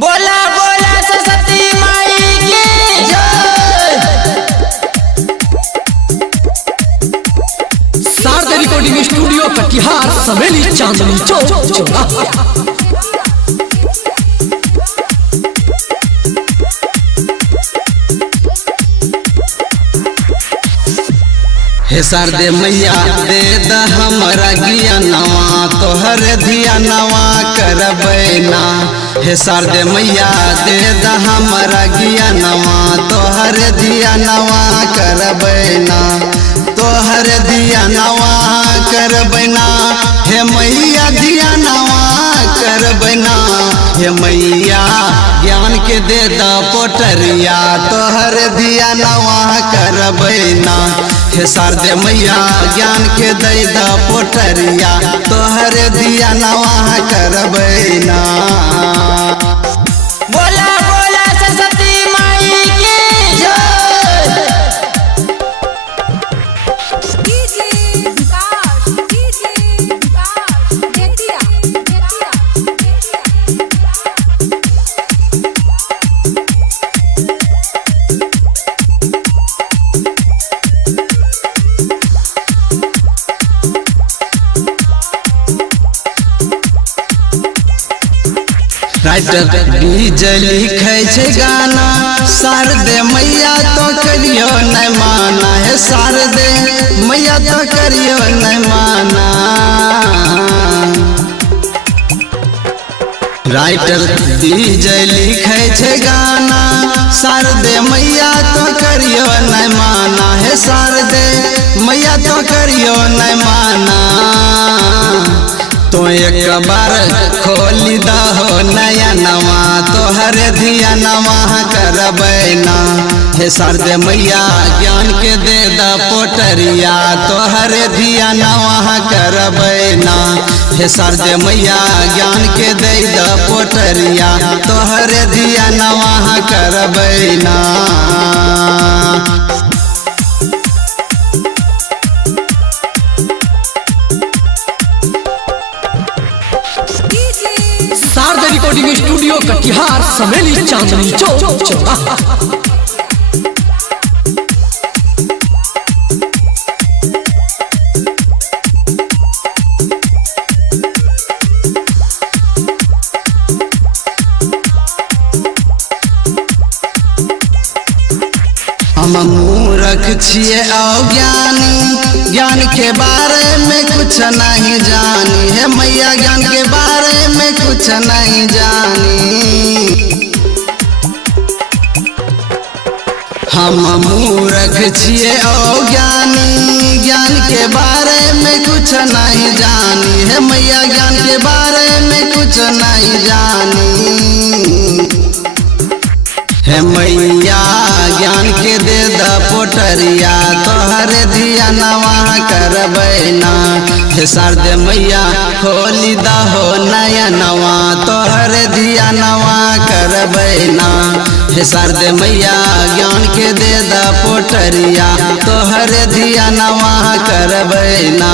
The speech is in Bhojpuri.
बोला बोला सरस्वती माई की जय। शारदा रिकॉर्डिंग स्टूडियो कटिहार समेली चांदनी चौक चौरा। हे शारदे मैया दे द हमरा ज्ञानवा तोहर धियानवा करबैना। हे शारदे मैया दे द हमरा ज्ञानवा तोहर धियानवा करबैना। तोहर धियानवा करबैना हे मैया धियानवा करबैना। हे मैया ज्ञान के दे द पोटरिया तोहर धियानवा करबैना। हे शारदे मैया ज्ञान के दे द पोटरिया तोहर धियानवा करबैना। बोला बोला सरस्वती माई की जय। राइटर डीजे लिखे छे गाना शारदे मैया तो करियो नहीं माना। हे शारदे मैया तो करियो नहीं माना। राइटर डीजे लिखे छे गाना शारदे मैया तो करियो नहीं माना। हे शारदे मैया तो करियो नहीं माना। तो एक बार खोली दहो नया नवा तोहर धियानवा करबैना। हे शारदे मैया ज्ञान के दे द पोटरिया तोहर धियानवा करबैना। हे शारदे मैया ज्ञान के दे द पोटरिया तोहर धियानवा करबैना। शारदा रिकॉर्डिंग स्टूडियो कटिहार समेली चांदनी चौक चौरा। हम मूर्ख छिए अज्ञानी ज्ञान के बारे में कुछ नहीं जानी। हे मैया ज्ञान के बारे में कुछ नहीं जानी। हम मूर्ख छिए अज्ञानी ज्ञान के बारे में कुछ नहीं जानी। हे मैया ज्ञान के बारे में कुछ नहीं जानी। हे मैया ज्ञान के दे द पोटरिया तोहर धियानवा करबैना। हे शारदे मैया खोली दहो नया नवा तोहर धियानवा करबैना। हे शारदे मैया ज्ञान के दे द पोटरिया तोहर धियानवा करबैना।